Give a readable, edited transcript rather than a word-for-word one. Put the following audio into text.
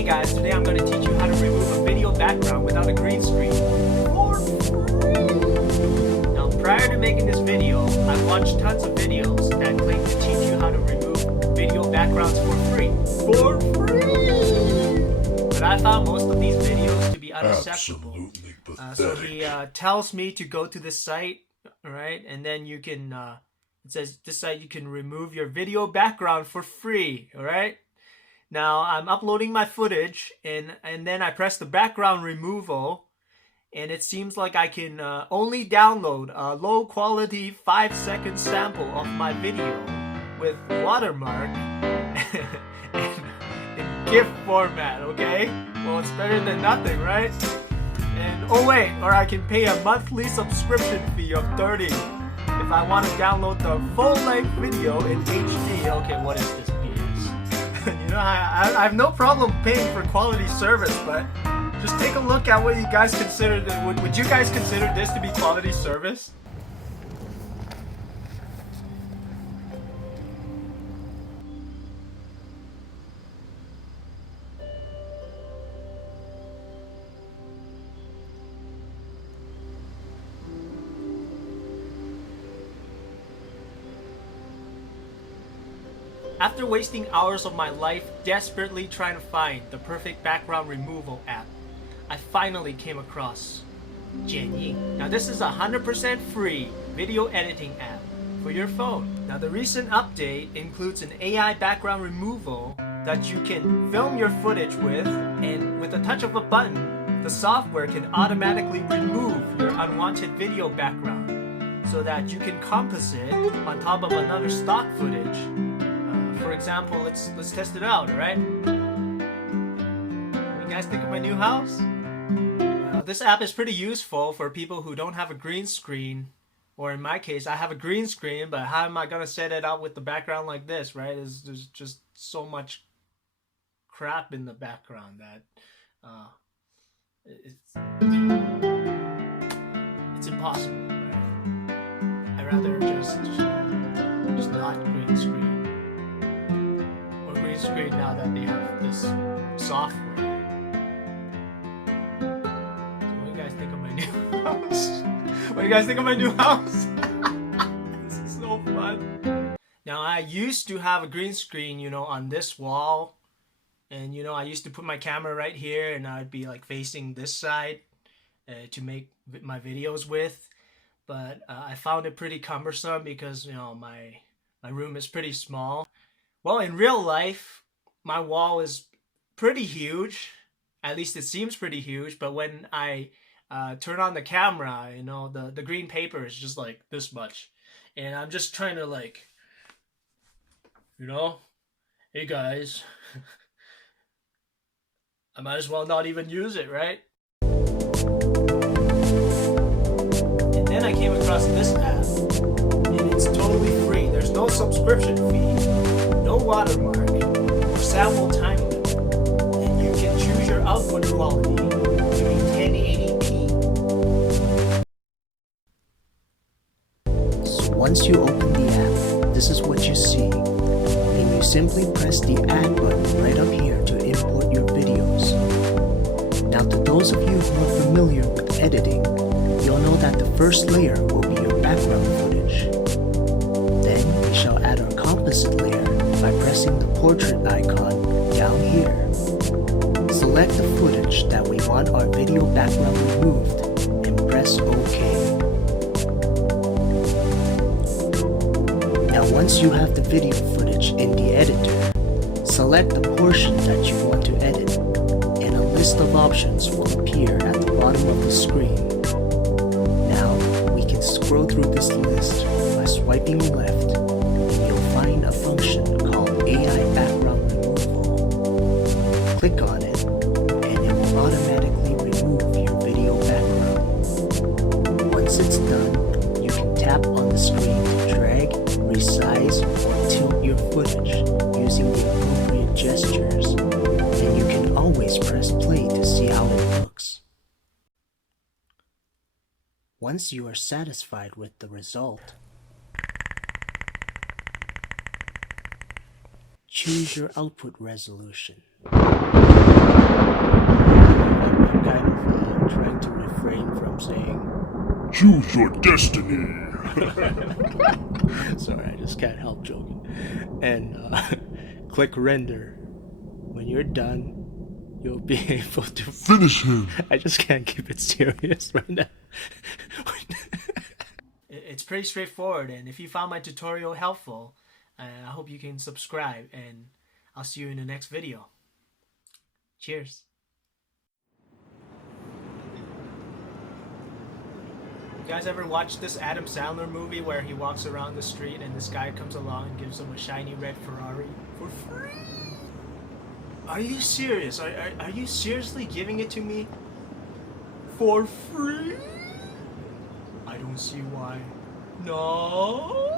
Hey guys, today I'm going to teach you how to remove a video background without a green screen for free. Now prior to making this video, I've watched tons of videos that claim to teach you how to remove video backgrounds for free. For free! But I found most of these videos to be unacceptable. Absolutely pathetic. So he tells me to go to this site, right? And then you can, it says this site you can remove your video background for free, alright? Now I'm uploading my footage and then I press the background removal and it seems like I can only download a low quality 5-second sample of my video with watermark in GIF format, okay? Well, it's better than nothing, right? And oh wait, or I can pay a monthly subscription fee of $30 if I want to download the full-length video in HD. Okay, what is this? You know, I have no problem paying for quality service, but just take a look at what you guys consider. Would you guys consider this to be quality service? After wasting hours of my life desperately trying to find the perfect background removal app, I finally came across Jianying. Now this is a 100% free video editing app for your phone. Now the recent update includes an AI background removal that you can film your footage with, and with a touch of a button, the software can automatically remove your unwanted video background so that you can composite on top of another stock footage. For example, let's test it out, alright? What do you guys think of my new house? This app is pretty useful for people who don't have a green screen, or in my case, I have a green screen, but how am I gonna set it up with the background like this, right? There's just so much crap in the background that it's impossible, right? I'd rather just not green screen. Screen now that they have this software. So what do you guys think of my new house? What do you guys think of my new house? This is so fun. Now I used to have a green screen, you know, on this wall, and you know I used to put my camera right here, and I'd be like facing this side to make my videos with. But I found it pretty cumbersome because you know my room is pretty small. Well, in real life, my wall is pretty huge. At least it seems pretty huge. But when I turn on the camera, you know, the green paper is just like this much. And I'm just trying to like, you know, hey guys, I might as well not even use it, right? And then I came across this app. And it's totally free. There's no subscription fee. No watermark or sample time limit, and you can choose your output quality to be 1080p. So once you open the app, this is what you see, and you simply press the add button right up here to import your videos. Now to those of you who are familiar with editing, you'll know that the first layer will be your background footage. Then we shall add our composite layer by pressing the portrait icon down here. Select the footage that we want our video background removed and press OK. Now once you have the video footage in the editor, select the portion that you want to edit, and a list of options will appear at the bottom of the screen. Now we can scroll through this list by swiping left, and you'll find a function called AI background removal. Click on it, and it will automatically remove your video background. Once it's done, you can tap on the screen to drag, resize, or tilt your footage using the appropriate gestures, and you can always press play to see how it looks. Once you are satisfied with the result, choose your output resolution. Choose your destiny. Sorry, I just can't help joking. And click render. When you're done, you'll be able to Finish him. I just can't keep it serious right now. It's pretty straightforward, and if you found my tutorial helpful, I hope you can subscribe, and I'll see you in the next video. Cheers. You guys ever watch this Adam Sandler movie where he walks around the street and this guy comes along and gives him a shiny red Ferrari for free? Are you serious? Are you seriously giving it to me for free? I don't see why. No.